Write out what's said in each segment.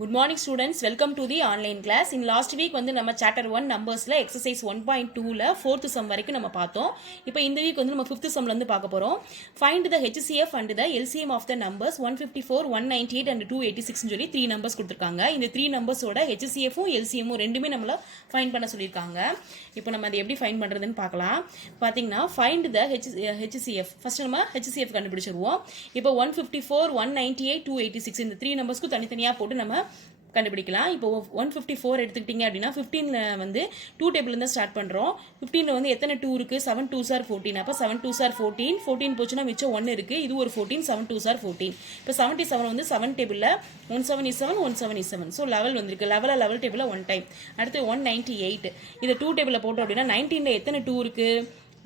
Good morning students, welcome to the online class. In last week வந்து நம்ம chapter 1 numbersல exercise 1.2ல 4th sum வரைக்கும் நம்ம பார்த்தோம். இப்போ இந்த வீக் வந்து நம்ம 5th sumல இருந்து பார்க்க போறோம். Find the HCF and the LCM of the numbers 154, 198 and 286 னு சொல்லி 3 numbers கொடுத்திருக்காங்க. இந்த 3 numbers ஓட HCF உம் LCM உம் ரெண்டுமே நம்மள ஃபைண்ட் பண்ண சொல்லிருக்காங்க. இப்போ நம்ம அதை எப்படி ஃபைண்ட் பண்றதுன்னு பார்க்கலாம். பாத்தீங்கன்னா find the HCF. ஃபர்ஸ்ட் நம்ம HCF கண்டுபிடிச்சிருவோம். இப்போ 154, 198, 286 இந்த 3 நம்பர்ஸ்க்கு தனித்தனியா போட்டு நம்ம கண்டுபிடிக்கலாம். இப்போ 154 எடுத்துக்கிட்டீங்க அப்படின்னா 15ல வந்து 2 டேபிள்ல இருந்து ஸ்டார்ட் பண்றோம். 15ல வந்து எத்தனை 2 இருக்கு? 7 2s are 14. அப்ப 7 2s are 14. 14 போச்சுனா மிச்சம் 1 இருக்கு. இது ஒரு 14. 7 2s are 14. இப்போ 77 வந்து 7 டேபிள்ல 17 is 7 17 is 7. சோ லெவல் வந்திருக்கு. லெவல் டேபிள்ல 1 டைம். அடுத்து 198. இத 2 டேபிள்ல போட்டோம் அப்படின்னா 19ல எத்தனை 2 இருக்கு?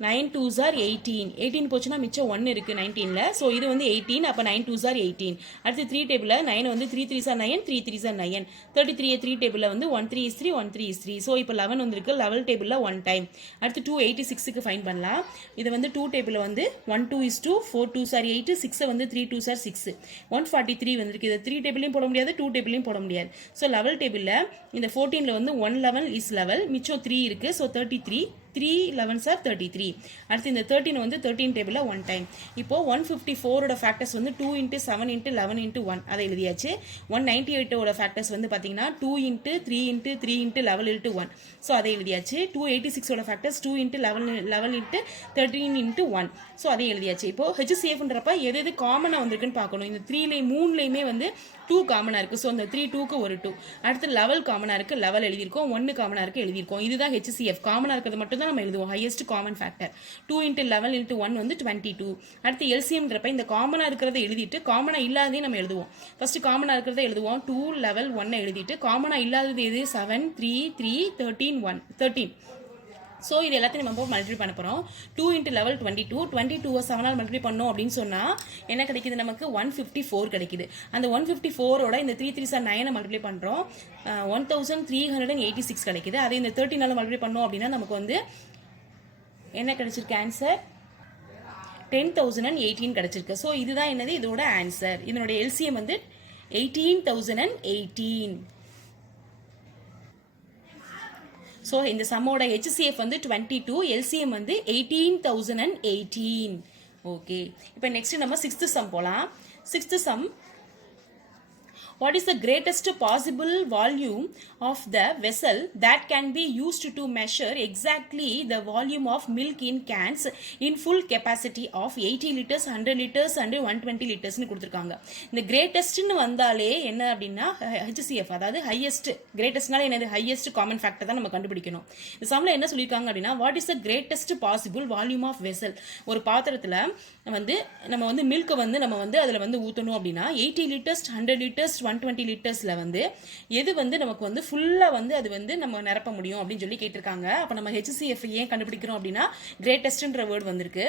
9 2s are 18. 18 போச்சுனா மிச்சம் 1 இருக்கு 19ல. சோ இது வந்து 18. அப்ப 9 2s are 18. அடுத்து 3 டேபிள்ல 9 வந்து 3 3s are 9, 3 3s are 9. 33 3 டேபிள்ல வந்து 1 3 is 3, 1 3 is 3. சோ இப்போ 11 வந்திருக்கு. லெவல் டேபிள்ல 1 டைம். அடுத்து 286 க்கு ஃபைண்ட் பண்ணலாம். இது வந்து 2 டேபிள்ல வந்து 1 2 is 2, 4 2s are 8, 6 வந்து 3 2s are 6. 143 வந்திருக்கு. இது 3 டேபிளையும் போட முடியாது, 2 டேபிளையும் போட முடியாது. சோ லெவல் டேபிள்ல இந்த 14ல வந்து 111 is லெவல், மிச்சம் 3 இருக்கு. So 33 3 11s are 33. அடுத்து இந்த 13 வந்து 13 டேபிள்ல 1 டைம். இப்போ 154 ஓட ஃபேக்டர்ஸ் வந்து 2 into 7 into 11 into 1 அதை எழுதியாச்சு. 198 ஓட ஃபேக்டர்ஸ் வந்து பாத்தீங்கன்னா 2 into 3 into 3 into 11 into 1. So அதை எழுதியாச்சு. 286 ஓட factors 2 into 11 into 13 into 1. So அதை எழுதியாச்சு. இப்போ HCFன்றப்ப எது காமனா வந்திருக்குன்னு பார்க்கணும். இந்த 3லையுமே வந்து 2 காமனா இருக்கு. சோ அந்த 3 2க்கு ஒரு 2. அடுத்து லெவல் காமனா இருக்கு, லெவல் எழுதியிருக்கோம். 1 காமனா இருக்கு எழுதியிருக்கோம். இதுதான் HCF. காமனா இருக்கிறது மட்டும் தான் நம்ம எழுதுவோம். Highest common factor 2 into 11 into 1 வந்து 22. அடுத்து LCMன்றப்ப இந்த காமனா இருக்கிறத எழுதிட்டு காமனா இல்லாததையும் நம்ம எழுதுவோம். ஃபர்ஸ்ட் காமனா இருக்கிறத எழுதுவோம். 2 11 1 எழுதிட்டு காமனா இல்லாதது எது? 7 3 3 13 1 13. சோ இது எல்லாத்தையும் நம்ம மல்டிப்ளை பண்ண போறோம். 2 into 11 22. 22 7 ஆல் மல்டிப்ளை பண்ணோம் அப்படின்னு சொன்னா என்ன கிடைக்குது? நமக்கு 154 கிடைக்குது. அந்த 154 ஓட இந்த 3 3s are 9 மல்டிப்ளை பண்றோம். 1386 கிடைக்குது. அதே இந்த 13 ஆல் மல்டிப்ளை பண்ணோம் அப்படின்னா நமக்கு வந்து என்ன கிடைச்சிருக்கு? ஆன்சர் 10018 கிடைச்சிருக்கு. சோ இதுதான் என்னது? இதோட ஆன்சர். இதனோட LCM வந்து 18018. சோ இந்த சம்மோட HCF வந்து 22, LCM வந்து 18018. ஓகே, இப்போ நெக்ஸ்ட் நம்ம 6th சம் போலாம். 6th sum, what is the greatest possible volume of the vessel that can be used to measure exactly the volume of milk in cans in full capacity of 80 liters, 100 liters and 120 liters னு கொடுத்திருக்காங்க. இந்த greatest னு வந்தாலே என்ன அப்படின்னா HCF, அதாவது highest. greatestனால என்னது? highest common factor தான் நம்ம கண்டுபிடிக்கணும். இந்த சம்ல என்ன சொல்லிருக்காங்க அப்படின்னா what is the greatest possible volume of vessel. ஒரு பாத்திரத்துல வந்து நம்ம வந்து milk வந்து நம்ம வந்து அதுல வந்து ஊத்தணும் அப்படின்னா 80 liters, 100 liters, 120 லிட்டர்ஸ்ல வந்து எது வந்து நமக்கு வந்து ஃபுல்லா வந்து அது வந்து நம்ம நிரப்ப முடியும் அப்படின்னு சொல்லி கேட்டிருக்காங்க. அப்ப நம்ம HCF ஏன் கண்டுபிடிக்கிறோம் அப்படின்னா greatestன்ற வேர்ட் வந்திருக்கு.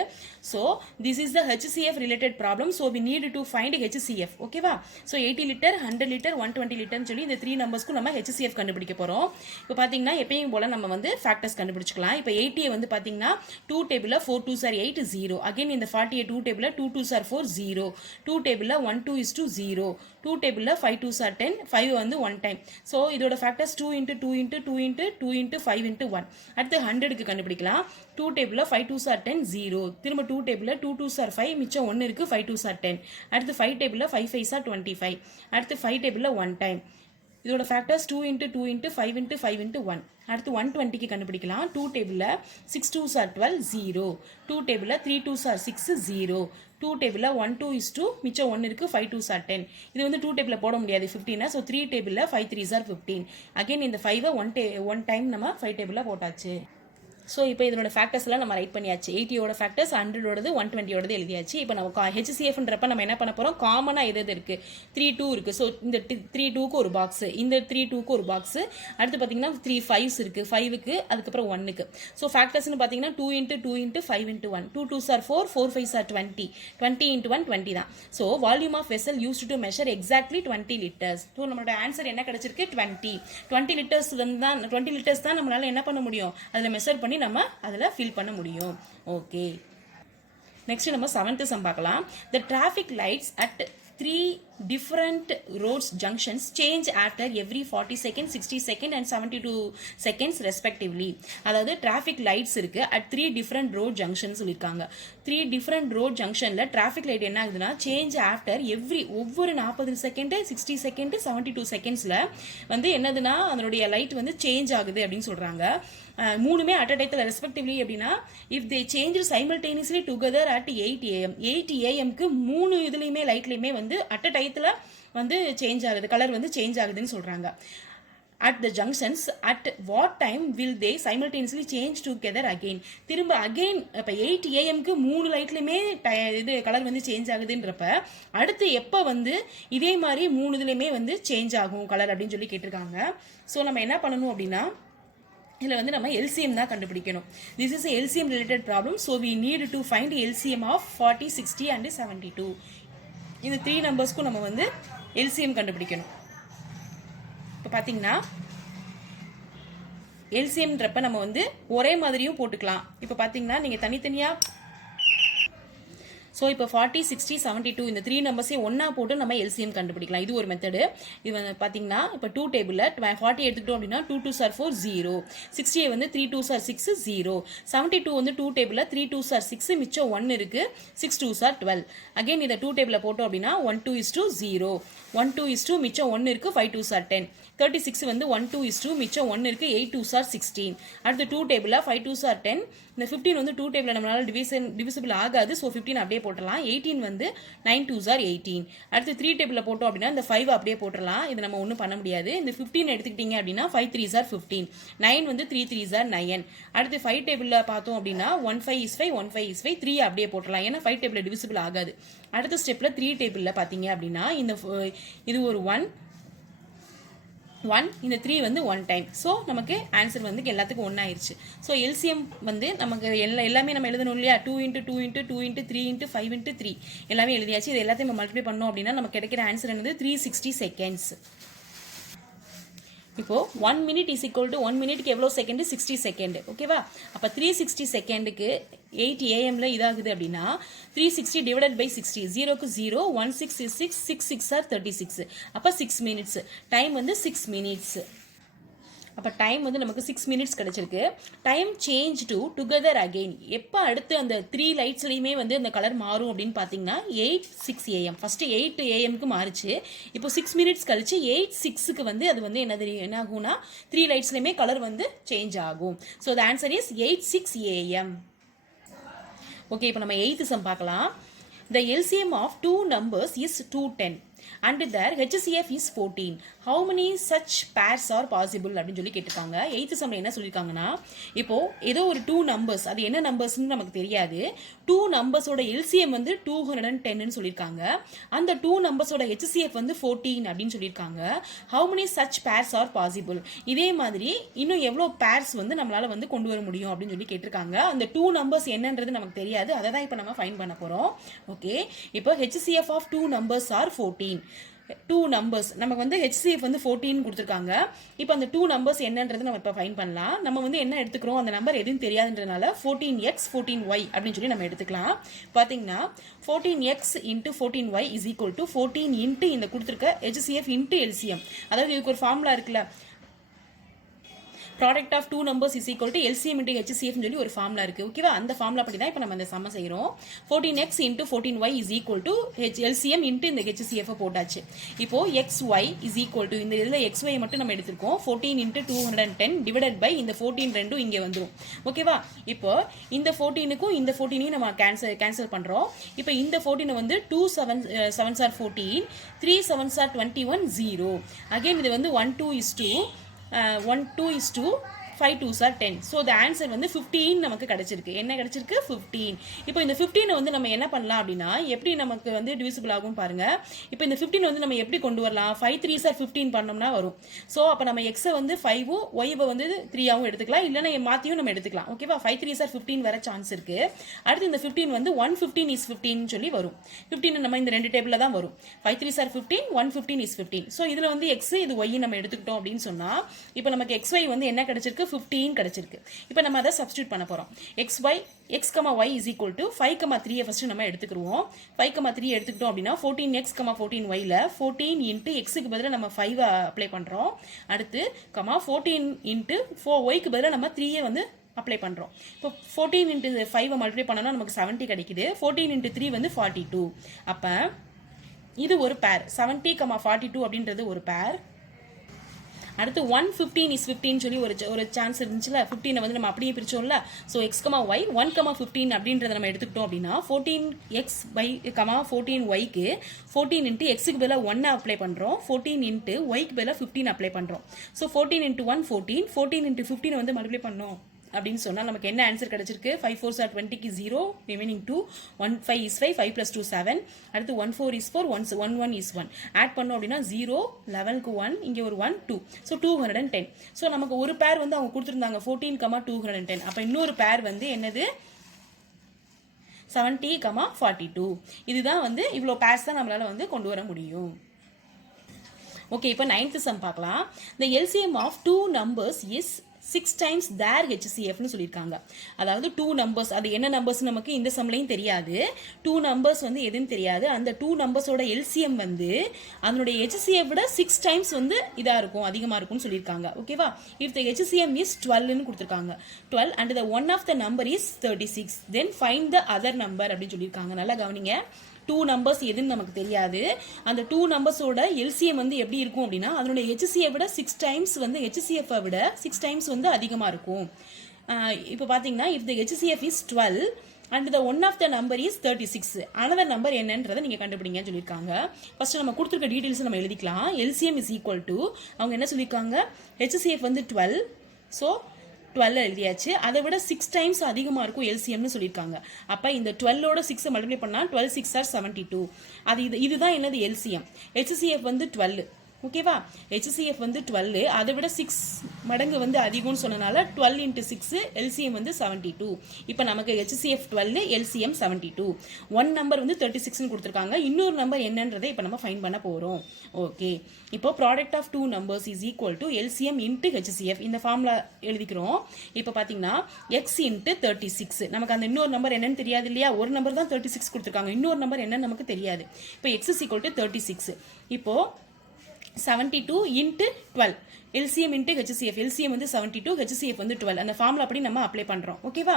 So this is the HCF related problem, so we need to find HCF. ஓகேவா? சோ 80 லிட்டர், 100 லிட்டர், 120 லிட்டர்னு சொல்லி இந்த 3 நம்பர்ஸ்க்கு நம்ம HCF கண்டுபிடிக்க போறோம். இப்போ பாத்தீங்கன்னா எப்பயும் போல நம்ம வந்து ஃபேக்டர்ஸ் கண்டுபிடிச்சுக்கலாம். இப்போ 80 வந்து பாத்தீங்கன்னா 2 டேபிள்ல 4 2s are 8 0. அகைன் இந்த 40 2 டேபிள்ல 2 2s are 4 0. 2 டேபிள்ல 1 2 is to 0. 2 டேபிள்ல 5 2s are 10, 5 வந்து 1 டைம். சோ இதோட factors 2 into 2 into 2 into 2 into 5 into 1. அடுத்து 100க்கு கண்டுபிடிக்கலாம். 2 டேபிள்ல 5 2s are 10 0. திரும்ப 2 டேபிள்ல 2 2s are 5, மிச்சம் 1 இருக்கு. 5 2s are 10. அடுத்து 5 டேபிள்ல 5 5s are 25. அடுத்து 5 டேபிள்ல 1 டைம். இதோட factors 2 into 2 into 5 into 5 into 1. அடுத்து 120க்கு கண்டுபிடிக்கலாம். 2 டேபிள்ல 6 2s are 12 0. 2 டேபிள்ல 3 2s are 6 0. 2 டேபிள்ல 1 2 is 2, மிச்சம் 1 இருக்கு. 5 2s are 10. இது வந்து 2 டேபிள்ல போட முடியாது 15. சோ 3 டேபிள்ல 5 3s are 15. அகைன் இந்த 5 1 டைம் நம்ம 5 டேபிள்ல போட்டாச்சு. சோ இப்போ இதனோட ஃபேக்டர்ஸ் எல்லாம் நம்ம ரைட் பண்ணியாச்சு. 80 ஓட ஃபேக்டர்ஸ், 100 ஓடது, 120 ஓடது எழுதியாச்சு. இப்போ நம்ம HCFன்றப்ப நம்ம என்ன பண்ண போறோம்? காமனா எது இருக்கு? 3 2 இருக்கு. சோ இந்த 3 2க்கு ஒரு பாக்ஸ், இந்த 3 2க்கு ஒரு பாக்ஸ். அடுத்து பாத்தீங்கன்னா 3 5s இருக்கு. 5க்கு, அதுக்கு அப்புறம் 1க்கு. சோ ஃபேக்டர்ஸ்னு பாத்தீங்கன்னா 2 into 2 into 5 into 1. 2 2s are 4, 4 5s are 20. 20 into 1 20 தான். So volume of vessel used to measure exactly 20 liters. So நம்மளோட ஆன்சர் என்ன கிடைச்சிருக்கு? 20. 20 liters தான் 20 liters தான் நம்மளால என்ன பண்ண முடியும்? அதுல மெஷர் பண்ணி நம்ம அதுல ஃபில் பண்ண முடியும். ஓகே, நெக்ஸ்ட் நம்ம 7th சம் பார்க்கலாம். The traffic lights at 3 different roads junctions change after every 40 seconds, 60 seconds and 72 seconds respectively. அதாவது traffic lights இருக்கு at 3 different road junctions சொல்லிருக்காங்க. 3 different road junctionல traffic light என்ன ஆகுதுன்னா change after ஒவ்வொரு 40 second, 60 second, 72 செகண்ட்ஸ்ல வந்து என்னதுன்னா அதனுடைய லைட் வந்து சேஞ்ச் ஆகுது அப்படின்னு சொல்றாங்க. மூணுமே அட் அ டைத்தில் ரெஸ்பெக்டிவ்லி அப்படின்னா if they change simultaneously together at 8 AM 8 AMக்கு மூணு இதுலையுமே லைட்லையுமே வந்து அட் அ டைத்தில் வந்து சேஞ்ச் ஆகுது, கலர் வந்து சேஞ்ச் ஆகுதுன்னு சொல்றாங்க. at the junctions at what time will they simultaneously change together again? திரும்ப again இப்ப 8 AMக்கு மூணு லைட்லயுமே இது கலர் வந்து சேஞ்ச் ஆகுதுன்றப்ப அடுத்து எப்ப வந்து இதே மாதிரி மூணு இதுலயுமே வந்து சேஞ்ச் ஆகும் கலர் அப்படின்னு சொல்லி கேட்டிருக்காங்க. ஸோ நம்ம என்ன பண்ணணும் அப்படின்னா இதில் வந்து நம்ம எல்சிஎம் தான் கண்டுபிடிக்கணும். This is LCM related problem. So we need to find LCM of 40, 60 and 72. இந்த 3 நம்பர்ஸ்க்கும் நம்ம வந்து எல்சிஎம் கண்டுபிடிக்கணும். இப்போ பார்த்தீங்கன்னா எல்சிஎம்ன்றப்ப நம்ம வந்து ஒரே மாதிரியும் போட்டுக்கலாம். இப்போ பார்த்தீங்கன்னா நீங்கள் தனித்தனியாக ஸோ இப்போ 40, 60, 72 இந்த 3 நம்பர்ஸே ஒன்றா போட்டு நம்ம எல்சிஎம் கண்டுபிடிக்கலாம். இது ஒரு மெத்தடு. இது வந்து பார்த்தீங்கன்னா இப்போ 2 டேபிளில் 40 எடுத்துக்கிட்டோம் அப்படின்னா 2 2s are 4 0, 60 வந்து 3 2s are 6 0, 72 வந்து 2 டேபிளில் 3 2s are 6 மிச்சம் 1 இருக்கு, 6 2s are 12. அகைன் இதை 2 டேபிளில் போட்டோம் அப்படின்னா 1 2 is to 0, 1 2 is to மிச்சம் 1 இருக்கு, 5 2s are 10, 36 வந்து 1 2 is to மிச்சம் 1 இருக்கு, 8 2s are 16. அடுத்து 2 டேபிளில் 5 2s are 10, இந்த 15 வந்து 2 டேபிளில் நம்மளால டிவிசிபிள் ஆகாது. ஸோ 15 அப்படியே போட்டலாம். 18 வந்து 9 2s are 18. அடுத்து 3 டேபிளில் போட்டோம் அப்படின்னா இந்த 5 அப்படியே போட்டலாம். இது நம்ம ஒன்றும் பண்ண முடியாது. இந்த 15 எடுத்துக்கிட்டீங்க அப்படின்னா 5 3s are 15, 9 வந்து 3 3s are 9. அடுத்து 5 டேபிளில் பார்த்தோம் அப்படின்னா 1 5 is 5, 1 5 is 5, 3 அப்படியே போட்டலாம். ஏன்னா 5 டேபிளில் டிவிசிபிள் ஆகாது. அடுத்த ஸ்டெப்பில் 3 டேபிளில் பார்த்தீங்க அப்படின்னா இது ஒரு 1 இந்த 3 வந்து 1 டைம். ஸோ நமக்கு ஆன்சர் வந்து எல்லாத்துக்கும் 1 ஆயிடுச்சு. ஸோ எல்சிஎம் வந்து நமக்கு எல்லாமே நம்ம எழுதணும் இல்லையா? 2 × 2 × 2 × 3 × 5 × 3 எல்லாமே எழுதியாச்சு. இது எல்லாத்தையும் நம்ம மல்டிப்ளை பண்ணோம் அப்படின்னா நமக்கு கிடைக்கிற ஆன்சர் என்னது 360 செகண்ட்ஸ். இப்போ 1 minute is equal to 1 மினிட்க்கு எவ்வளோ செகண்ட்? 60 செகண்ட். ஓகேவா? அப்போ 360 செகண்டுக்கு 8 AMல இதாகுது அப்படின்னா 360 டிவைடட் பை 60, 0க்கு 0, 1 6 is 6, 6 6 are 36. அப்போ 6 மினிட்ஸ். டைம் வந்து 6 மினிட்ஸ். அப்போ டைம் வந்து நமக்கு 6 மினிட்ஸ் கிடைச்சிருக்கு. Time change to together again. எப்போ அடுத்து அந்த 3 லைட்ஸ்லையுமே வந்து அந்த கலர் மாறும் அப்படின்னு பார்த்தீங்கன்னா 8 6 AM. ஃபர்ஸ்ட் 8 AMக்கு மாறிச்சு. இப்போ 6 மினிட்ஸ் கழிச்சு 8 6க்கு வந்து அது வந்து என்ன ஆகும்னா 3 லைட்ஸ்லையுமே கலர் வந்து சேஞ்ச் ஆகும். So the answer is 8 6 AM. Okay, இப்போ நம்ம 8th சம் பார்க்கலாம். The LCM of two numbers is 210 and their HCF is 14. How many such pairs are possible அப்படின்னு சொல்லி கேட்டிருக்காங்க. 8th சம்ல என்ன சொல்லியிருக்காங்கன்னா இப்போ ஏதோ ஒரு 2 நம்பர்ஸ், அது என்ன நம்பர்ஸ்ன்னு நமக்கு தெரியாது. 2 நம்பர்ஸோட LCM வந்து 210ன்னு சொல்லியிருக்காங்க. அந்த 2 நம்பர்ஸோட HCF வந்து 14 அப்படின்னு சொல்லியிருக்காங்க. How many such pairs are possible? இதே மாதிரி இன்னும் எவ்வளோ பேர்ஸ் வந்து நம்மளால வந்து கொண்டு வர முடியும் அப்படின்னு சொல்லி கேட்டிருக்காங்க. அந்த 2 நம்பர்ஸ் என்னன்றது நமக்கு தெரியாது. அதை தான் இப்போ நம்ம ஃபைண்ட் பண்ண போறோம். ஓகே, இப்போ HCF of 2 numbers are 14. 2 numbers நமக்கு வந்து HCF வந்து 14 கொடுத்துருக்காங்க. இப்போ அந்த 2 நம்பர்ஸ் என்னன்றது நம்ம இப்போ ஃபைண்ட் பண்ணலாம். நம்ம வந்து என்ன எடுத்துக்கிறோம், அந்த நம்பர் எதுவும் தெரியாதுன்றதுனால 14x 14y அப்படின்னு சொல்லி நம்ம எடுத்துக்கலாம். பார்த்தீங்கன்னா 14x × 14y is equal to 14 into இந்த கொடுத்துருக்க HCF இன்ட்டு LCM. அதாவது இதுக்கு ஒரு ஃபார்முலா இருக்குல்ல, product of 2 numbers is equal to LCM × HCF சொல்லி ஒரு ஃபார்முலா இருக்கு. ஓகேவா? அந்த ஃபார்முலா படி தான் இப்போ நம்ம இந்த சம்ம செய்கிறோம். 14x × 14y is equal to LCM into இந்த HCF போட்டாச்சு. இப்போ xy இஸ் ஈக்குவல் டு இந்த இதில் xy மட்டும் நம்ம எடுத்துருக்கோம். 14 × 210 டிவைடட் பை இந்த 14 ரெண்டும் இங்கே வந்துடும். ஓகேவா? இப்போ இந்த 14க்கும் இந்த 14ஐயும் நம்ம கேன்சல் பண்ணுறோம். இப்போ இந்த 14 வந்து 2 7s are 14, 3 7s are 21, 0. Again இது வந்து 1 2 is 2, 1 2 is 2, 5 2s are 10. So the answer வந்து 15 நமக்கு கிடைச்சிருக்கு. என்ன கிடைச்சிருக்கு? 15. இப்போ இந்த 15 வந்து நம்ம என்ன பண்ணலாம் அப்படின்னா எப்படி நமக்கு வந்து டிவிசிபிள் ஆகும் பாருங்க. இப்போ இந்த 15 வந்து நம்ம எப்படி கொண்டு வரலாம்? 5 3s are 15 பண்ணோம்னா வரும். ஸோ அப்போ நம்ம எக்ஸை வந்து 5ம் ஒய்வை வந்து 3ஆகவும் எடுத்துக்கலாம், இல்லைன்னா மாற்றியும் நம்ம எடுத்துக்கலாம். ஓகேவா? 5 3s are 15 வர சான்ஸ் இருக்கு. அடுத்து இந்த 15 வந்து 115 is 15 சொல்லி வரும். 15 நம்ம இந்த 2 டேபிளில் தான் வரும். 5 3s are 15, 115 is 15. ஸோ இதில் வந்து எக்ஸ் இது ஒய் நம்ம எடுத்துக்கிட்டோம் அப்படின்னு சொன்னால் இப்போ நமக்கு XY வந்து என்ன கிடைச்சிருக்கு? நமக்கு 15 கிடைச்சிருக்கு. இப்போ நம்ம அதை சப்ஸ்டியூட் பண்ண போகிறோம். x, y is equal to 5, 3 first நம்ம எடுத்துக்கிடுவோம். 5, 3 எடுத்துக்கிட்டோம் அப்படின்னா 14x, 14yல 14 இன்ட்டு எக்ஸுக்கு பதிலாக நம்ம 5 அப்ளை பண்ணுறோம். அடுத்து 14 இன்ட்டு 4yக்கு பதிலாக நம்ம 3 வந்து அப்ளை பண்ணுறோம். இப்போ 14 இன்ட்டு 5 மல்டிப்ளை பண்ணோம்னா நமக்கு 70 கிடைக்குது. 14 இன்ட்டு 3 வந்து 42. அப்போ இது ஒரு பேர். 70, 42 அப்படின்றது ஒரு பேர். அடுத்து 115 is 15 சொல்லி ஒரு சான்ஸ் இருந்துச்சுல, 15 வந்து நம்ம அப்படியே பிரிச்சோம்ல. ஸோ x, y 1, 15 அப்படின்றத நம்ம எடுத்துக்கிட்டோம் அப்படின்னா 14x by 14yக்கு 14 இன்ட்டு எக்ஸுக்கு பதிலாக 1 அப்ளை பண்ணுறோம். 14 இன்ட்டு ஒய்க்கு பதிலாக 15 அப்ளை பண்ணுறோம். ஸோ 14 இன்ட்டு 1 14, 14 இன்ட்டு 15 வந்து மல்டிப்ளை பண்ணோம் அப்படின்னு சொன்னால் நமக்கு என்ன ஆன்சர் கிடைச்சிருக்கு? 5 4s are 20க்கு 0, remaining 2, 1 5 is 5, 5 plus 2 7, அடுத்து 1 4 is 4, 1 1 is 1. ஆட் பண்ணோம் அப்படின்னா 0, 11க்கு 1, இங்கே ஒரு 1 2, ஸோ 210. ஸோ நமக்கு ஒரு பேர் வந்து அவங்க கொடுத்துருந்தாங்க 14, 210. அப்போ இன்னொரு பேர் வந்து என்னது? 70, 42. இதுதான் வந்து இவ்வளோ பேர்ஸ் தான் நம்மளால வந்து கொண்டு வர முடியும். ஓகே, இப்போ 9th சம் பார்க்கலாம். The LCM of two numbers is 6 times their HCFனு சொல்லியிருக்காங்க. அதாவது 2 numbers, அது என்ன நம்பர்ஸ் நமக்கு இந்த சம்லையும் தெரியாது. 2 numbers வந்து எதுன்னு தெரியாது. அந்த 2 நம்பர்ஸோட LCM வந்து அதனுடைய HCF விட 6 times வந்து இதாக இருக்கும், அதிகமாக இருக்கும்னு சொல்லியிருக்காங்க. ஓகேவா? இஃப் த HCM இஸ் 12ன்னு கொடுத்துருக்காங்க. 12 and the one of the number is 36, then find the other number அப்படின்னு சொல்லியிருக்காங்க. நல்லா கவனிங்க. 2 நம்பர்ஸ் எதுன்னு நமக்கு தெரியாது. அந்த 2 நம்பர்ஸோட LCM வந்து எப்படி இருக்கும் அப்படின்னா அதனுடைய HCF விட 6 times வந்து HCF விட 6 times வந்து அதிகமாக இருக்கும். இப்போ பார்த்தீங்கன்னா if the HCF is 12 and the one of the number is 36, another number என்னன்றதை நீங்கள் கண்டுபிடிங்கன்னு சொல்லியிருக்காங்க. ஃபர்ஸ்ட் நம்ம கொடுத்துருக்க டீட்டெயில்ஸ் நம்ம எழுதிக்கலாம். LCM is equal to, அவங்க என்ன சொல்லியிருக்காங்க? HCF வந்து 12, ஸோ 12 எழுதியாச்சு. அதை விட 6 times அதிகமாக இருக்கும் LCMனு சொல்லியிருக்காங்க. அப்போ இந்த 12ஓட 6 மல்டிப்ளை பண்ணால் 12 6 are 72. இதுதான் என்னது LCM. HCF வந்து 12. ஓகேவா? HCF வந்து 12, அதை விட 6 மடங்கு வந்து அதிகம்னு சொன்னனால 12 இன்ட்டு 6 LCM வந்து 72. இப்போ நமக்கு HCF 12, LCM 72. ஒன் நம்பர் வந்து 36ன்னு கொடுத்துருக்காங்க. இன்னொரு நம்பர் என்னன்றதை இப்போ நம்ம ஃபைண்ட் பண்ண போகிறோம். ஓகே, இப்போ product of 2 numbers is equal to LCM into HCF. இந்த ஃபார்முலா எழுதிக்கிறோம். இப்போ பார்த்தீங்கன்னா x இன்ட்டு 36, நமக்கு அந்த இன்னொரு நம்பர் என்னன்னு தெரியாது இல்லையா? ஒரு நம்பர் தான் 36 கொடுத்துருக்காங்க, இன்னொரு நம்பர் என்னன்னு நமக்கு தெரியாது. இப்போ x இஸ் ஈக்குவல் டு 36. இப்போ 72 into 12, LCM into HCF. LCM வந்து 72, HCF வந்து 12. அந்த ஃபார்முலா அப்படி நம்ம அப்ளை பண்ணுறோம். ஓகேவா?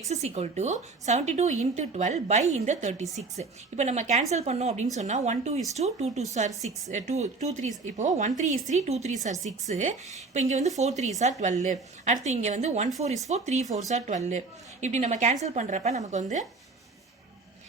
x is equal to 72 into 12 by இந்த 36. இப்போ நம்ம கேன்சல் பண்ணோம் அப்படின்னு சொன்னால் 1 2 is 2, 2 2s are 6, 2 3, இப்போ 1 3 is 3, 2 3s are 6. இப்போ இங்கே வந்து 4 3s are 12. அடுத்து இங்கே வந்து 1 4 is 4, 3 4s are 12. இப்படி நம்ம கேன்சல் பண்ணுறப்ப நமக்கு வந்து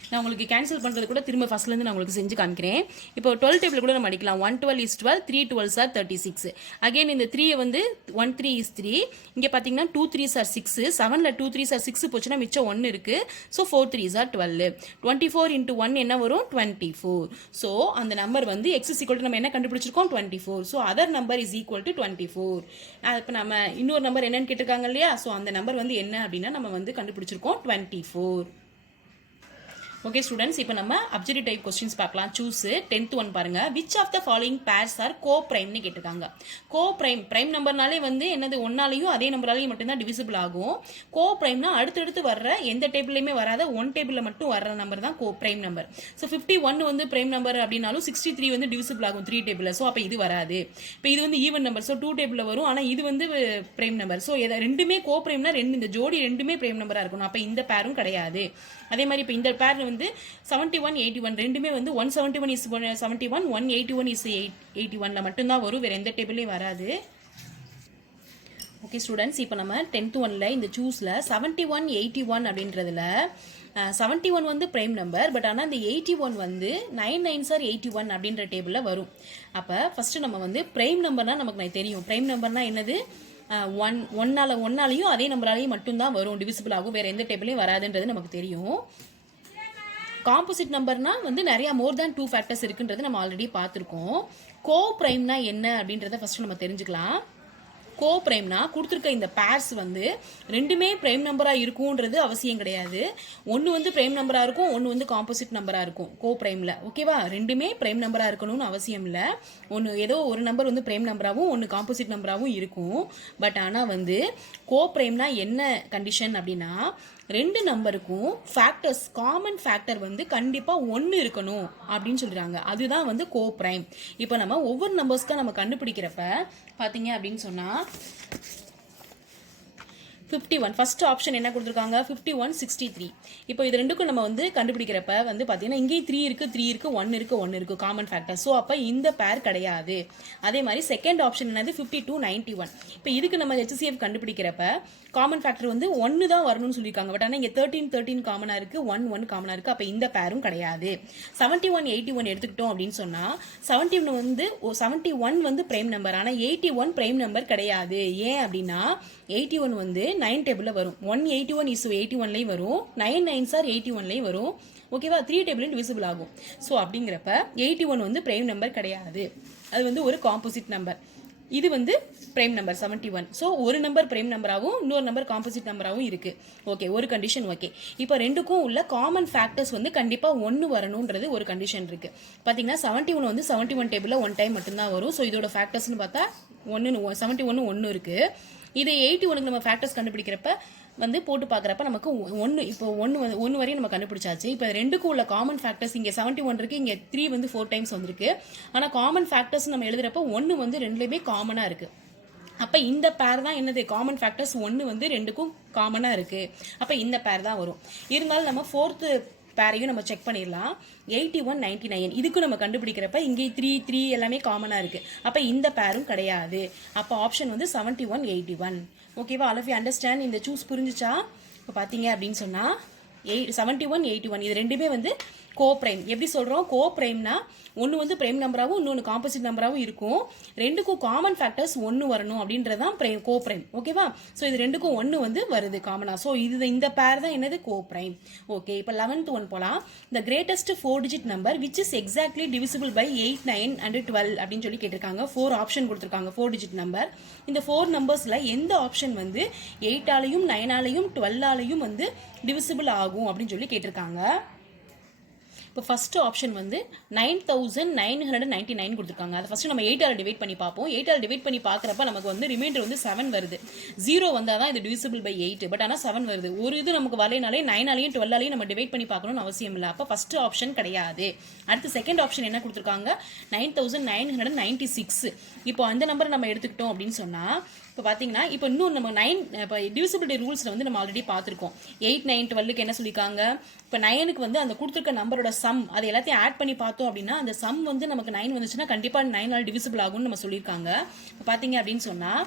நான் உங்களுக்கு கேன்சல் பண்ணுறது கூட திரும்ப ஃபர்ஸ்ட்லேருந்து நான் உங்களுக்கு செஞ்சு காமிக்கிறேன். இப்போ 12 டேபிள் கூட நம்ம அடிக்கலாம். 1 12 is 12, 3 12s are 36. அகைன் இந்த 3 வந்து 1 3 is 3, இங்கே பார்த்தீங்கன்னா 2 3s are 6, 7ல் 2 3s are 6 போச்சுன்னா மிச்சம் 1 இருக்குது. So 4 3s are 12. 24 இன்ட்டு 1 என்ன வரும்? 24. ஸோ அந்த நம்பர் வந்து x is equal to நம்ம என்ன கண்டுபிடிச்சிருக்கோம்? 24. So other number is equal to 24. இப்போ நம்ம இன்னொரு நம்பர் என்னன்னு கேட்டிருக்காங்க இல்லையா? ஸோ அந்த நம்பர் வந்து என்ன அப்படின்னா நம்ம வந்து கண்டுபிடிச்சிருக்கோம் 24. ஓகே ஸ்டூடெண்ட்ஸ், இப்போ நம்ம அப்ஜெக்டிவ் டைப் கொஸ்டின்ஸ் பார்க்கலாம். சூஸ் 10th ஒன் பாருங்க. Which of the following pairs are co பிரைம்னு கேட்டிருக்காங்க. கோ பிரைம் நம்பர்னாலே வந்து என்னது ஒன்னாலையும் அதே நம்பராலையும் மட்டும்தான் டிவிசிபிள் ஆகும். கோ பிரைம்னா அடுத்தடுத்து வர்ற எந்த டேபிள்லையுமே வராத ஒன் டேபிளில் மட்டும் வர்ற நம்பர் தான் கோ பிரைம் நம்பர். ஸோ 51 வந்து பிரைம் நம்பர் அப்படின்னாலும் 63 வந்து டிவிசிபிள் ஆகும் 3 டேபிளில். ஸோ அப்போ இது வராது. இப்போ இது வந்து ஈவன் நம்பர், ஸோ 2 டேபிளில் வரும். ஆனால் இது வந்து பிரைம் நம்பர். ஸோ ரெண்டுமே கோ பிரைம்னா இந்த ஜோடி ரெண்டுமே பிரைம் நம்பராக இருக்கணும். அப்போ இந்த பேரும் கிடையாது. அதே மாதிரி இப்போ இந்த பேர் வந்து 71 81 ரெண்டுமே வந்து 171 is 71, 181 is 81ல மட்டும்தான் வரும், வேற எந்த டேபிளையும் வராது. ஓகே ஸ்டூடெண்ட்ஸ், இப்போ நம்ம 10th ஒன்ல இந்த சூஸில் 71 81 அப்படின்றதுல 71 வந்து பிரைம் நம்பர், பட் ஆனால் இந்த 81 வந்து 9 9s are 81 அப்படின்ற டேபிளில் வரும். அப்போ ஃபர்ஸ்ட் நம்ம வந்து பிரைம் நம்பர்னா நமக்கு தெரியும். பிரைம் நம்பர்னா என்னது? ஒன்னாலையும் அதே நம்பராலையும் மட்டும்தான் வரும், டிவிசிபிள் ஆகும், வேற எந்த டேபிளையும் வராதுன்றது நமக்கு தெரியும். காம்போசிட் நம்பர்னா வந்து நிறைய மோர் தேன் 2 ஃபேக்டர்ஸ் இருக்குன்றது நம்ம ஆல்ரெடி பார்த்துருக்கோம். கோ பிரைம்னா என்ன அப்படின்றத ஃபர்ஸ்ட் நம்ம தெரிஞ்சுக்கலாம். கோ பிரைம்னா கொடுத்துருக்க இந்த பேர்ஸ் வந்து ரெண்டுமே பிரைம் நம்பராக இருக்கும்ன்றது அவசியம் கிடையாது. ஒன்று வந்து பிரைம் நம்பராக இருக்கும், ஒன்று வந்து காம்போசிட் நம்பராக இருக்கும் கோ பிரைமில். ஓகேவா? ரெண்டுமே பிரைம் நம்பராக இருக்கணும்னு அவசியம் இல்லை. ஒன்று ஏதோ ஒரு நம்பர் வந்து பிரைம் நம்பராகவும் ஒன்று காம்போசிட் நம்பராகவும் இருக்கும். பட் ஆனால் வந்து கோ பிரைம்னா என்ன கண்டிஷன் அப்படின்னா, ரெண்டு நம்பருக்கும் ஃபேக்டர்ஸ் காமன் ஃபேக்டர் வந்து கண்டிப்பாக ஒன்று இருக்கணும் அப்படின்னு சொல்கிறாங்க. அதுதான் வந்து கோ பிரைம். இப்போ நம்ம ஒவ்வொரு நம்பர்ஸ்க்காக நம்ம கண்டுபிடிக்கிறப்ப பார்த்தீங்க அப்படின்னு சொன்னால் 51 ஃபர்ஸ்ட் ஆப்ஷன் என்ன கொடுத்துருக்காங்க? 51 63. இப்போ இது ரெண்டுக்கும் நம்ம வந்து கண்டுபிடிக்கிறப்ப வந்து பார்த்தீங்கன்னா இங்கேயும் 3 இருக்கு, 3 இருக்கு, 1 இருக்கு, 1 இருக்கு காமன் ஃபேக்டர். ஸோ அப்போ இந்த பேர் கிடையாது. அதே மாதிரி செகண்ட் ஆப்ஷன் என்னது? 52 91. இப்போ இதுக்கு நம்ம HCF கண்டுபிடிக்கிறப்ப காமன் ஃபேக்டர் வந்து 1 தான் வரணும்னு சொல்லியிருக்காங்க. பட் ஆனால் இங்கே 13 13 காமனாக இருக்கு, 1 1 காமனாக இருக்கு. அப்போ இந்த பேரும் கிடையாது. 71 81 எடுத்துக்கிட்டோம் அப்படின்னு சொன்னால் 71 வந்து பிரைம் நம்பர், ஆனால் 81 பிரைம் நம்பர் கிடையாது. ஏன் அப்படின்னா 81 வந்து 9 டேபிளில் வரும். 181 is 81லையும் வரும், 9 9s are 81லையும் வரும். ஓகேவா? 3 டேபிளும் டிவிசிபிள் ஆகும். ஸோ அப்படிங்கிறப்ப 81 வந்து பிரைம் நம்பர் கிடையாது. அது வந்து ஒரு காம்போசிட் நம்பர். இது வந்து பிரைம் நம்பர் 71. ஸோ ஒரு நம்பர் பிரைம் நம்பராகவும் இன்னொரு நம்பர் காம்போசிட் நம்பராகவும் இருக்கு. ஓகே, ஒரு கண்டிஷன் ஓகே. இப்போ ரெண்டுக்கும் உள்ள காமன் ஃபேக்டர்ஸ் வந்து கண்டிப்பாக 1 வரணுன்றது ஒரு கண்டிஷன் இருக்கு. பார்த்தீங்கன்னா 71 வந்து 71 டேபிளில் 1 டைம் மட்டும்தான் வரும். ஸோ இதோட ஃபேக்டர்ஸ்னு பார்த்தா 71 1 இருக்கு. இது 81க்கு நம்ம ஃபேக்டர்ஸ் கண்டுபிடிக்கிறப்ப வந்து போட்டு பார்க்குறப்ப நமக்கு 1 இப்போ 1 வரையும் நம்ம கண்டுபிடிச்சாச்சு. இப்போ ரெண்டுக்கும் உள்ள காமன் ஃபேக்டர்ஸ் இங்கே 71 இருக்கு, இங்கே 3 வந்து 4 டைம்ஸ் வந்திருக்கு. ஆனால் காமன் ஃபேக்டர்ஸ் நம்ம எழுதுறப்ப 1 வந்து ரெண்டுலேயுமே காமனாக இருக்கு. அப்போ இந்த பேர் தான் என்னது? காமன் ஃபேக்டர்ஸ் 1 வந்து ரெண்டுக்கும் காமனாக இருக்கு. அப்போ இந்த பேர் தான் வரும். இருந்தாலும் நம்ம ஃபோர்த்து பேரையும் நம்ம செக் பண்ணிடலாம். 81 99 இதுக்கு நம்ம கண்டுபிடிக்கிறப்ப இங்கே 3 3 எல்லாமே காமனாக இருக்கு. அப்போ இந்த பேரும் கிடையாது. அப்போ ஆப்ஷன் வந்து 71 81. ஓகேவா? All of you understand? இந்த சூஸ் புரிஞ்சுச்சா? இப்போ பார்த்தீங்க அப்படின்னு சொன்னால் 71 81 இது ரெண்டுமே வந்து கோ பிரைம். எப்படி சொல்கிறோம்? கோ பிரைம்னா ஒன்று வந்து பிரைம் நம்பராகவும் இன்னொன்று காம்போசிட் நம்பராகவும் இருக்கும். ரெண்டுக்கும் காமன் ஃபேக்டர்ஸ் 1 வரணும் அப்படின்றது தான் பிரைம், கோ பிரைம். ஓகேவா? ஸோ இது ரெண்டுக்கும் 1 வந்து வருது காமனாக. ஸோ இந்த பேர் தான் என்னது? கோ பிரைம். ஓகே, இப்போ 11th ஒன் போகலாம். The greatest 4 digit number which is exactly divisible by 8 9 and 12 அப்படின்னு சொல்லி கேட்டிருக்காங்க. 4 ஆப்ஷன் கொடுத்துருக்காங்க 4 டிஜிட் நம்பர். இந்த 4 நம்பர்ஸில் எந்த ஆப்ஷன் வந்து 8ஆலையும் 9ஆலையும் 12ஆலையும் வந்து டிவிசிபிள் ஆகும் அப்படின்னு சொல்லி கேட்டிருக்காங்க. இப்போ ஃபர்ஸ்ட் ஆப்ஷன் வந்து 9999 கொடுத்துருக்காங்க. அதை ஃபர்ஸ்ட் நம்ம 8ஆல் டிவைட் பண்ணி பார்ப்போம். 8ஆல் டிவைட் பண்ணி பார்க்குறப்ப நமக்கு வந்து ரிமைண்டர் வந்து 7 வருது. 0 வந்தால் தான் இது டிவிசிபிள் பை 8. பட் ஆனால் 7 வருது. ஒரு இது நமக்கு வரலைனாலே 9ஆலையும் 12ஆலையும் நம்ம டிவைட் பண்ணி பார்க்கணும்னு அவசியம் இல்லை. அப்போ ஃபர்ஸ்ட் ஆப்ஷன் கிடையாது. அடுத்து செகண்ட் ஆப்ஷன் என்ன கொடுத்துருக்காங்க? 9996. இப்போ அந்த நம்பரை நம்ம எடுத்துக்கிட்டோம் அப்படின்னு சொன்னால் இப்போ பார்த்தீங்கன்னா இப்போ இன்னும் நம்ம 9 இப்போ டிவிசிபிலிட்டி ரூல்ஸில் வந்து நம்ம ஆல்ரெடி பார்த்துருக்கோம். 8 9 12க்கு என்ன சொல்லியிருக்காங்க? இப்போ 9க்கு வந்து அந்த கொடுத்துருக்க நம்பரோட சம் அது எல்லாத்தையும் ஆட் பண்ணி பார்த்தோம் அப்படின்னா அந்த சம் வந்து நமக்கு 9 வந்துச்சுன்னா கண்டிப்பாக 9ஆல் டிவிசிபிள் ஆகும்னு நம்ம சொல்லியிருக்காங்க. இப்போ பார்த்தீங்க அப்படின்னு சொன்னால்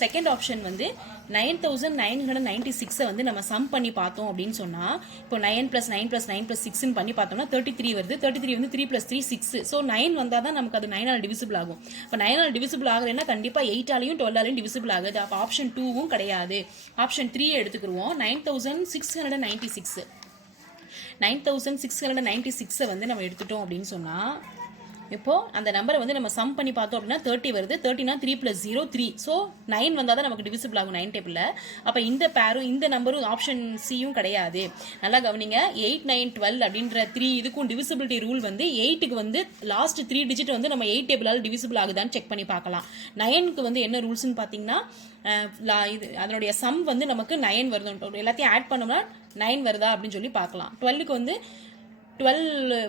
செகண்ட் ஆப்ஷன் வந்து 9996 வந்து நம்ம சம் பண்ணி பார்த்தோம் அப்படின்னு சொன்னால் இப்போ 9 + 9 + 9 + 6 பண்ணி பார்த்தோம்னா 33 வருது. 33 வந்து 3 + 3 6. ஸோ 9 வந்தால் தான் நமக்கு அது 9ஆல் டிவிசிபிள் ஆகும். இப்போ 9ஆல் டிவிசிபிள் ஆகலைன்னா கண்டிப்பாக 8ஆலையும் 12ஆலையும் டிவிசிபிள் ஆகுது. அப்போ ஆப்ஷன் 2வும் கிடையாது. ஆப்ஷன் 3 எடுத்துக்கிடுவோம். 9696 9696 வந்து நம்ம எடுத்துட்டோம் அப்படின்னு சொன்னால் இப்போ அந்த நம்பரை வந்து நம்ம சம் பண்ணி பார்த்தோம் அப்படின்னா 30 வருது. 30னா 3 + 0 3. ஸோ 9 வந்தால் தான் நமக்கு டிவிசிபிள் ஆகும் 9 டேபிளில். அப்போ இந்த பேரும் இந்த நம்பரும் ஆப்ஷன் சியும் கிடையாது. நல்லா கவனிங்க. 8 9 12 அப்படின்ற 3 இதுக்கும் டிவிசிபிலிட்டி ரூல் வந்து 8க்கு வந்து லாஸ்ட் 3 டிஜிட் வந்து நம்ம 8 டேபிளால் டிவிசிபிள் ஆகுதான்னு செக் பண்ணி பார்க்கலாம். 9க்கு வந்து என்ன ரூல்ஸ்னு பார்த்தீங்கன்னா இது அதனுடைய சம் வந்து நமக்கு 9 வருது. எல்லாத்தையும் ஆட் பண்ணோம்னா 9 வருதா அப்படின்னு சொல்லி பார்க்கலாம். 12க்கு வந்து 12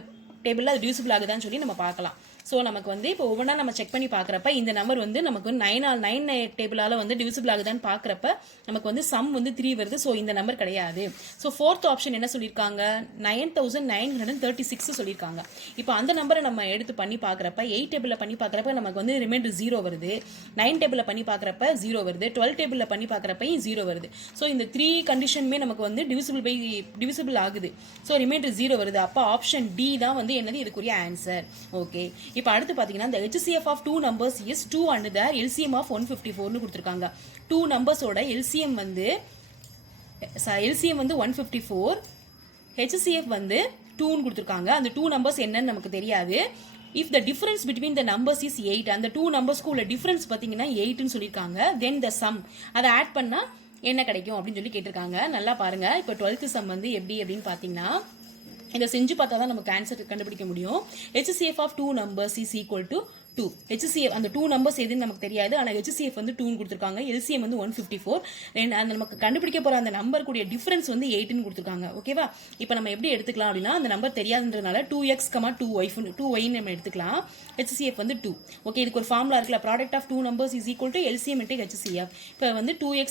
டேபிளில் அது டிவிசிபிள் ஆகுதான்னு சொல்லி நம்ம பார்க்கலாம். ஸோ நமக்கு வந்து இப்போ ஒவ்வொன்றா நம்ம செக் பண்ணி பார்க்குறப்ப இந்த நம்பர் வந்து நமக்கு 9 டேபிளால் வந்து டிவிசிபிள் ஆகுதான்னு பார்க்குறப்ப நமக்கு வந்து சம் வந்து 3 வருது. ஸோ இந்த நம்பர் கிடையாது. ஸோ ஃபோர்த் ஆப்ஷன் என்ன சொல்லியிருக்காங்க? 9936 சொல்லியிருக்காங்க. இப்போ அந்த நம்பரை நம்ம எடுத்து பண்ணி பார்க்குறப்ப 8 டேபிளில் பண்ணி பார்க்குறப்ப நமக்கு வந்து ரிமைண்டர் 0 வருது. 9 டேபிளில் பண்ணி பார்க்குறப்ப 0 வருது. 12 டேபிளில் பண்ணி பார்க்குறப்பையும் 0 வருது. ஸோ இந்த 3 கண்டிஷனுமே நமக்கு வந்து டிவிசிபிள் ஆகுது. ஸோ ரிமைண்டர் 0 வருது. அப்போ ஆப்ஷன் டி தான் வந்து என்னது இதுக்குரிய ஆன்சர். ஓகே, இப்போ அடுத்து பார்த்தீங்கன்னா the HCF of 2 numbers is 2 and the LCM of 154 கொடுத்துருக்காங்க. 2 நம்பர்ஸோட LCM வந்து 154, HCF வந்து 2 கொடுத்துருக்காங்க. அந்த 2 நம்பர்ஸ் என்னன்னு நமக்கு தெரியாது. If the difference between the numbers is 8, அந்த டூ நம்பர்ஸ்க்கு உள்ள டிஃபரன்ஸ் பார்த்தீங்கன்னா 8ன்னு சொல்லியிருக்காங்க. தென் த சம், அதை ஆட் பண்ணால் என்ன கிடைக்கும் அப்படின்னு சொல்லி கேட்டிருக்காங்க. நல்லா பாருங்க. இப்போ 12th சம் வந்து எப்படி அப்படின்னு பார்த்தீங்கன்னா, இதை செஞ்சு பார்த்தா தான் நமக்கு ஆன்சர் கண்டுபிடிக்க முடியும். HCF of two numbers is equal to 2. HCF அந்த டூ நம்பர்ஸ் எதுன்னு நமக்கு தெரியாது, ஆனால் HCF வந்து 2 கொடுத்துருக்காங்க. LCM வந்து 154. அந்த நமக்கு கண்டுபிடிக்க போற அந்த நம்பர் கூடிய டிஃபரன்ஸ் வந்து 8ன்னு கொடுத்துருக்காங்க. ஓகேவா? இப்போ நம்ம எப்படி எடுத்துக்கலாம் அப்படின்னா, அந்த நம்பர் தெரியாதுன்றதுனால 2x, 2y நம்ம எடுத்துக்கலாம். HCF வந்து 2. ஓகே, இதுக்கு ஒரு ஃபார்முலா இருக்குல்ல, product of two numbers is equal to LCM into HCF. இப்போ வந்து 2x,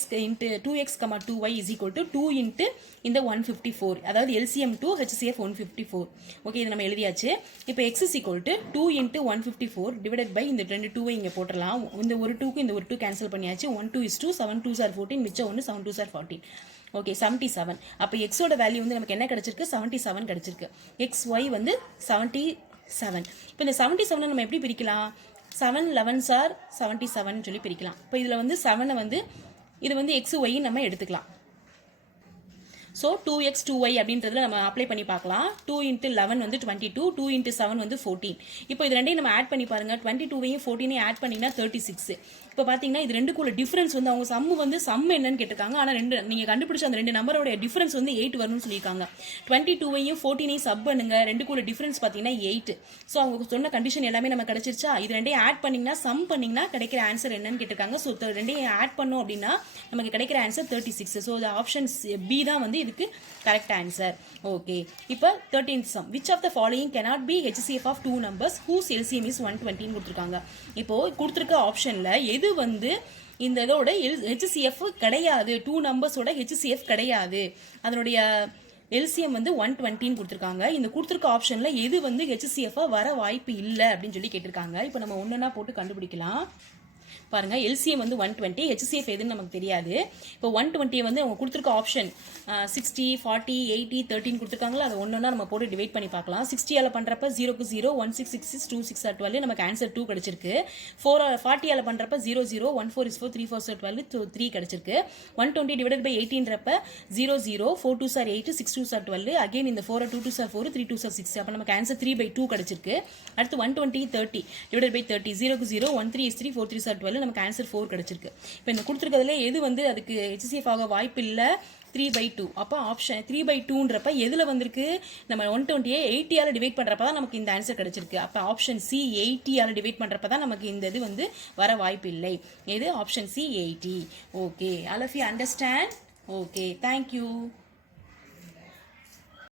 2y is equal to 2 into இந்த 154, அதாவது LCM 2, HCF 154. ஓகே, இது நம்ம எழுதியாச்சு. இப்போ x is equal to 2 into 154 divided by இந்த 2 இங்க போட்டுடலாம். இந்த ஒரு 2க்கு இந்த ஒரு 2 கேன்சல் பண்ணியாச்சு. 1 2 is 2, 7 2s are 14, மிச்சம் 1, 7 2s are 14. ஓகே, 77. அப்போ எக்ஸோட வேல்யூ வந்து நமக்கு என்ன கிடைச்சிருக்கு? 77 கிடைச்சிருக்கு. XY வந்து 77. இப்போ இந்த 77 நம்ம எப்படி பிரிக்கலாம்? 7 11s are 77 சொல்லி பிரிக்கலாம். இப்போ இதில் வந்து 7 வந்து இது வந்து XY நம்ம எடுத்துக்கலாம். ஸோ 2x 2y அப்படின்றதுல நம்ம அப்ளை பண்ணி பார்க்கலாம். 2 into 11 வந்து 22, 2 into 7 வந்து 14. இப்போ இது ரெண்டையும் நம்ம ஆட் பண்ணி பாருங்க. 22வையும் 14ஐயும் ஆட் பண்ணிங்கன்னா 36. இப்போ பார்த்தீங்கன்னா இது ரெண்டுக்குள்ள டிஃபரன்ஸ் வந்து அவங்க சம் என்னன்னு கேட்டிருக்காங்க. ஆனால் நீங்கள் கண்டுபிடிச்ச அந்த ரெண்டு நம்பரோட டிஃபரன்ஸ் வந்து 8 வரணும்னு சொல்லியிருக்காங்க. 22வையும் 14ஐயும் சப் பண்ணுங்க. ரெண்டுக்குள்ள டிஃபரன்ஸ் பார்த்தீங்கன்னா 8. ஸோ அவங்க சொன்ன கண்டிஷன் எல்லாமே நம்ம கிடைச்சிருச்சா? இது ரெண்டையும் ஆட் பண்ணிங்கன்னா சம் பண்ணிங்கன்னா கிடைக்கிற ஆன்சர் என்னன்னு கேட்டிருக்காங்க. ஸோ ரெண்டையும் ஆட் பண்ணோம் அப்படின்னா நமக்கு கிடைக்கிற ஆன்சர் 36. ஸோ ஆப்ஷன் பி தான் வந்து இதுக்கு கரெக்ட் ஆன்சர். ஓகே, இப்போ 13th sum. Which of the following cannot be HCF of two numbers whose LCM is 120 கொடுத்துருக்காங்க. இப்போ கொடுத்துருக்க ஆப்ஷன்ல எது வந்து இந்த இதோட HCF கிடையாது, டூ நம்பர்ஸோட HCF கிடையாது, அதனுடைய LCM வந்து 120 கொடுத்துருக்காங்க. இந்த கொடுத்துருக்க ஆப்ஷன்ல எது வந்து HCF வர வாய்ப்பு இல்லை அப்படின்னு சொல்லி கேட்டிருக்காங்க. இப்போ நம்ம ஒன்னொன்னா போட்டு கண்டுபிடிக்கலாம். பாருங்க, LCM வந்து 120, HCF எதுன்னு நமக்கு தெரியாது. இப்போ 120 வந்து அவங்க கொடுத்துருக்க ஆப்ஷன் 60, 40, 80, 13 கொடுத்துருக்காங்களா, அதை ஒன்றா நம்ம போட்டு டிவைட் பண்ணி பார்க்கலாம். 60ஆல் பண்ணுறப்ப 0க்கு 0, 1666, 26 are 12, நமக்கு ஆன்சர் 2 கிடைச்சிருக்கு. 40ஆல் பண்ணுறப்ப 0 0, 14 is 4, 3 4 are 12, 3 கிடைச்சிருக்கு. 120 divided by 18ன்றப்ப 0 0, 4 2s are 8, 6 2s are 12, again இந்த 4 2 2s are 4, 3 2s are 6. அப்போ நமக்கு ஆன்சர் 3/2 கிடைச்சிருக்கு. அடுத்து 120 30 டிவைடட் பை 30, 0க்கு 0, 1 3 is 3, 4 3s are 12, நமக்கு ஆன்சர் 4 கிடைச்சிருக்கு. இப்போ இந்த கொடுத்துருக்கிறதுல எது வந்து அதுக்கு HCF ஆக வாய்ப்பு இல்லை? 3/2. அப்போ ஆப்ஷன் 3/2ன்றப்ப எதுல வந்திருக்கு? நம்ம 120 80ஆல டிவைட் பண்றப்ப தான் நமக்கு இந்த ஆன்சர் கிடைச்சிருக்கு. அப்போ ஆப்ஷன் சி 80ஆல டிவைட் பண்றப்ப தான் நமக்கு இந்த இது வந்து வர வாய்ப்பு இல்லை. எது? Option C 80. Okay, all of you understand? Okay, thank you.